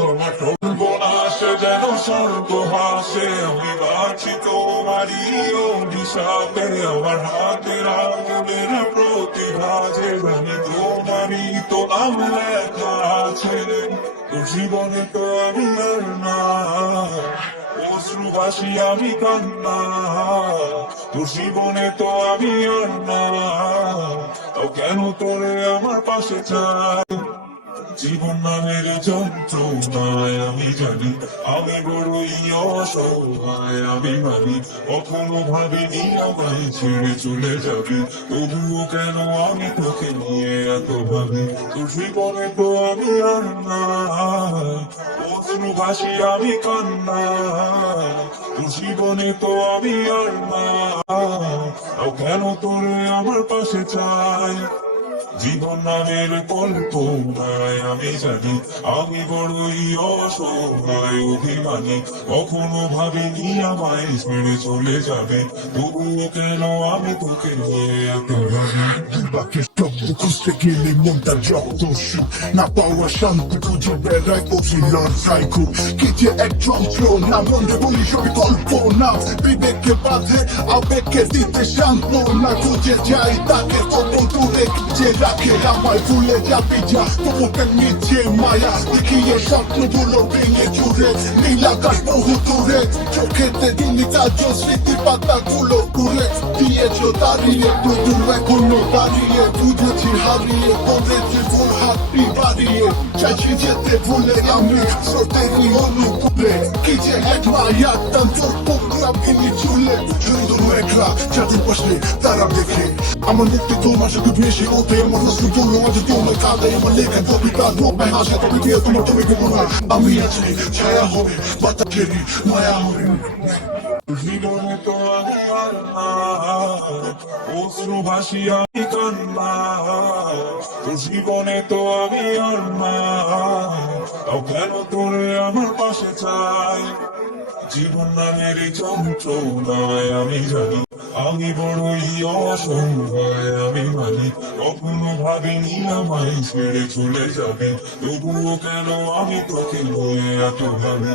আমার সর্বনাশে যেন স্বর্গ হাসে, আমি বাঁচি তোমারই অভিশাপে। আমার হাতের আঙুলের প্রতিভা যে জানি তোমারই তো নাম লেখা আছে। তোর জীবনে তো আমি আর না, অশ্রু ভাসি আমি কান্না। তোর জীবনে তো আমি আর না, তাও কেন তোরে আমার পাশে চাই। জীবন নামের যন্ত্রণায় আমি জানি আমি বড়ই অসহায়। আমি মানি কখনো ভাবিনি আমায় ছেড়ে চলে যাবে, তবুও কেন আমি তোকে নিয়ে এত ভাবি। তোর জীবনে তো আমি আর নাই, অশ্রু ভাসি আমি কান্না। তোর জীবনে তো আমি আর নাই, তাও কেন তোরে আমার পাশে চাই। জীবন নামের কল্পনায় আমি জানি আমি বড়ই অসহায় অভিমানী। কখনো ভাবিনি আমায় ছেড়ে চলে যাবে, তবুও কেন আমি তোকে নিয়ে এত ভাবি। বাকি শব্দ খুঁজতে গেলে মনটা যত সুখ না পাওয়া শান্তি খুঁজে বেড়ায় অভিনয় সাইকো। কি যে এক যন্ত্রণা, মনে বলি সবই কল্পনা, বিবেকে বাঁধে আবেগকে দিতে সান্ত্বনা। খুঁজে যাই তাকে কত দূরে যে রাখে আমায়, ভুলে যাবি যা তোমাকে নিচে মায়া দেখিয়ে স্বপ্নগুলো ভেঙে চুরে। নীল আকাশ বহু দূরে, চোখেতে দিনই কাজ স্মৃতি পাতাগুলো ঘুরে দিয়েছো দাঁড়িয়ে। তুই এখনো দাঁড়িয়ে, বুঝেছি হারিয়ে পড়েছি ভুল হাতটি বাড়িয়ে। চাইছি যেতে ভুলে আমি স্রোতেরই অনুকূলে, কি যে এক মায়া টান তোর পোকরা ভেঙে চুলে। শুধু একলা চারপাশে তারা দেখে আমার মুক্তি তোমার সাথে ভেসে ওঠে। আমার রসুল জন্য আজ তোমার কাঁদে, আমার লেখা কবিতা তোমায় হাসে। তবে দিয়ে তোমার তুমি কেমন হয় আমি আছি, ছায়া হবে বাতাসেরই মায়া হবে। জীবনে তো আমি আর নাই, অশ্রু ভাসি আমি কান্না। তোর জীবনে তো আমি আর নাই, তাও কেন তোরে আমার পাশে চাই। জীবন নামের যন্ত্রণায় আমি জানি আমি বড়ই অসহায়। আমি মানি কখনো ভাবিনি আমায় ছেড়ে চলে যাবে, তবুও কেন আমি তোকে নিয়ে এত ভাবি।